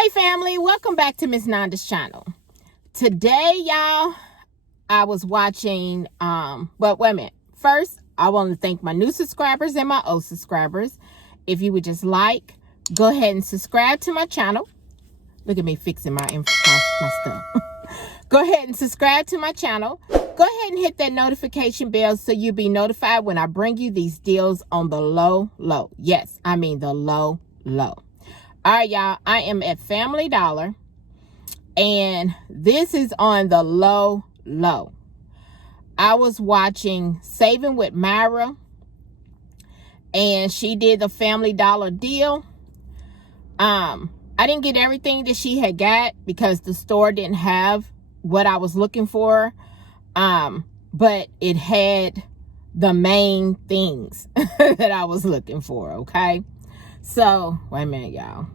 Hey family, welcome back to Miss Nanda's channel. Today, y'all, I was watching, but wait a minute. First, I want to thank my new subscribers and my old subscribers. If you would just like, go ahead and subscribe to my channel. Look at me fixing my stuff. Go ahead and subscribe to my channel. Go ahead and hit that notification bell so you'll be notified when I bring you these deals on the low. Yes, I mean the low. All right, y'all, I am at Family Dollar, and this is on the low. I was watching Saving with Myra, and she did the Family Dollar deal. I didn't get everything that she had got because the store didn't have what I was looking for, but it had the main things that I was looking for, okay? So, wait a minute, y'all.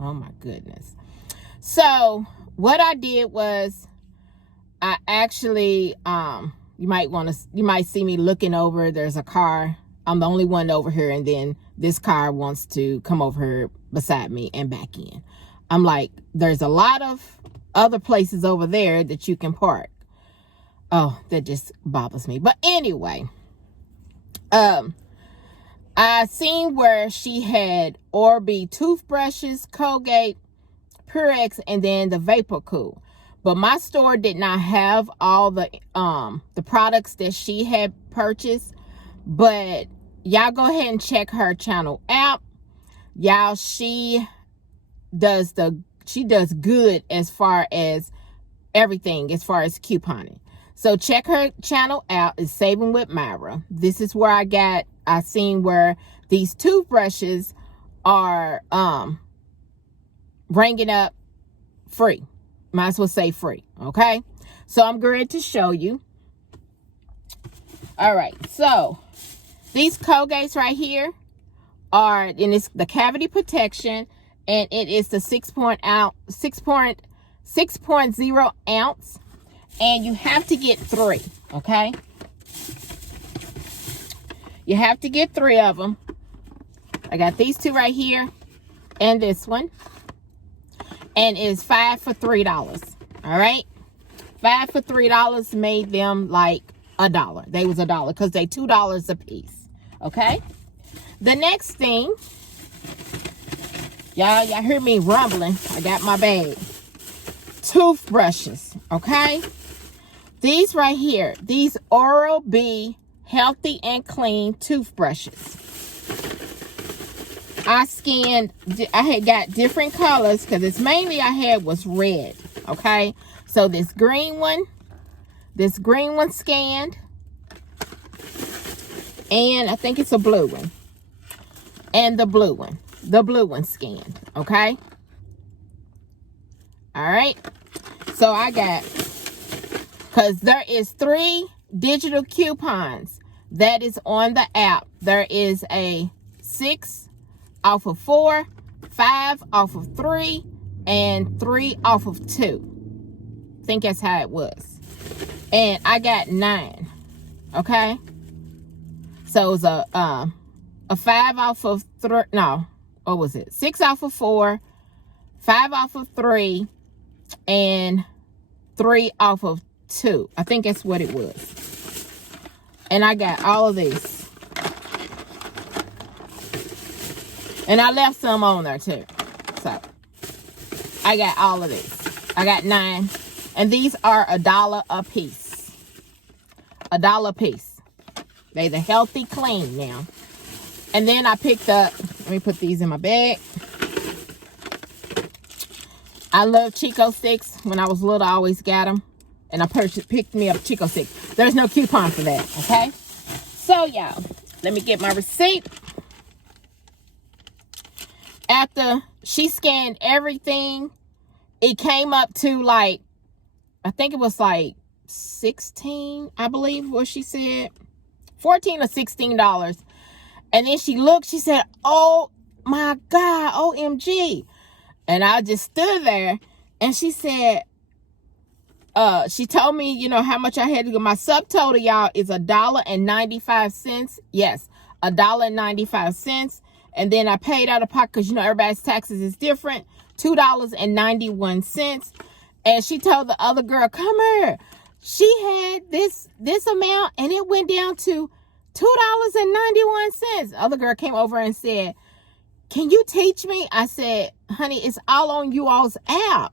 Oh, my goodness. So, what I did was, I actually, you might see me looking over. There's a car. I'm the only one over here, and then this car wants to come over here beside me and back in. I'm like, there's a lot of other places over there that you can park. Oh, that just bothers me. But anyway, I seen where she had Oral-B toothbrushes, Colgate, Purex, and then the Vapor Cool. But my store did not have all the products that she had purchased. But y'all go ahead and check her channel out. Y'all, she does good as far as everything, as far as couponing. So check her channel out. It's Saving with Myra. This is where I seen where these toothbrushes are ringing up free. Might as well say free, okay? So I'm going to show you. All right, so these Colgates right here are, and it's the cavity protection, and it is the 6.0 ounce, and you have to get 3, okay? You have to get 3 of them. I got these 2 right here and this one. And it's 5 for $3. All right? 5 for $3 made them like $1. They was $1 because they $2 a piece. Okay? The next thing, y'all hear me rumbling. I got my bag. Toothbrushes. Okay? These right here, these Oral-B Healthy and Clean toothbrushes. I had got different colors because it's mainly I had was red. Okay, so this green one scanned, and I think it's a blue one, and the blue one scanned. Okay, all right. So I got, because there is 3 digital coupons that is on the app. There is a 6 off of 4, 5 off of 3, and 3 off of 2. I think that's how it was. And I got 9. Okay? So it was a 5 off of 3. No, what was it? 6 off of 4, 5 off of 3, and 3 off of 2. I think that's what it was. And I got all of these. And I left some on there too. So I got all of these. I got 9. And these are $1 a piece. $1 a piece. They the Healthy Clean now. And then I picked up, let me put these in my bag. I love Chico sticks. When I was little, I always got them. And I picked me up Chico sticks. There's no coupon for that, okay? So, y'all, let me get my receipt. After she scanned everything, it came up to like, I think it was like 16, I believe what she said. $14 or $16. And then she looked, she said, oh my God, OMG. And I just stood there, and she said, she told me, you know, how much I had to go. My subtotal, y'all, is $1.95. Yes, $1.95. And then I paid out of pocket because, you know, everybody's taxes is different. $2.91. And she told the other girl, come here. She had this amount and it went down to $2.91. The other girl came over and said, can you teach me? I said, honey, it's all on you all's app.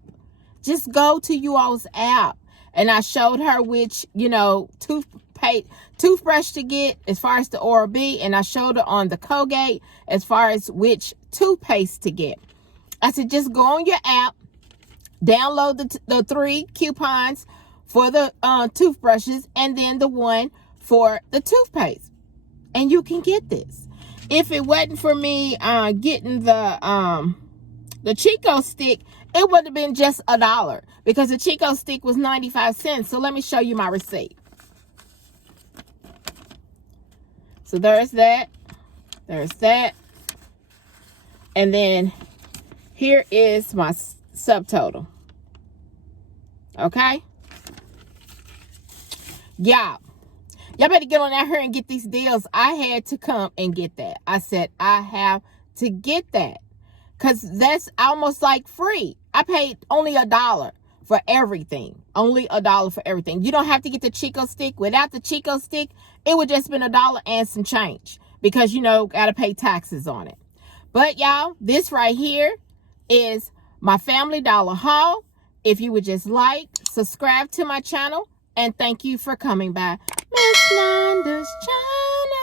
Just go to you all's app. And I showed her which, you know, toothbrush to get as far as the Oral-B. And I showed her on the Colgate as far as which toothpaste to get. I said, just go on your app, download the 3 coupons for the toothbrushes and then the one for the toothpaste. And you can get this. If it wasn't for me getting the Chico stick, it would have been just $1 because the Chico stick was 95 cents. So let me show you my receipt. So there's that. There's that. And then here is my subtotal. Okay? Y'all better get on out here and get these deals. I had to come and get that. I said, I have to get that. Because that's almost like free. I paid only $1 for everything. Only $1 for everything. You don't have to get the Chico stick. Without the Chico stick, it would just been $1 and some change. Because, you know, got to pay taxes on it. But, y'all, this right here is my Family Dollar haul. If you would just like, subscribe to my channel. And thank you for coming by Miss Nanda's channel.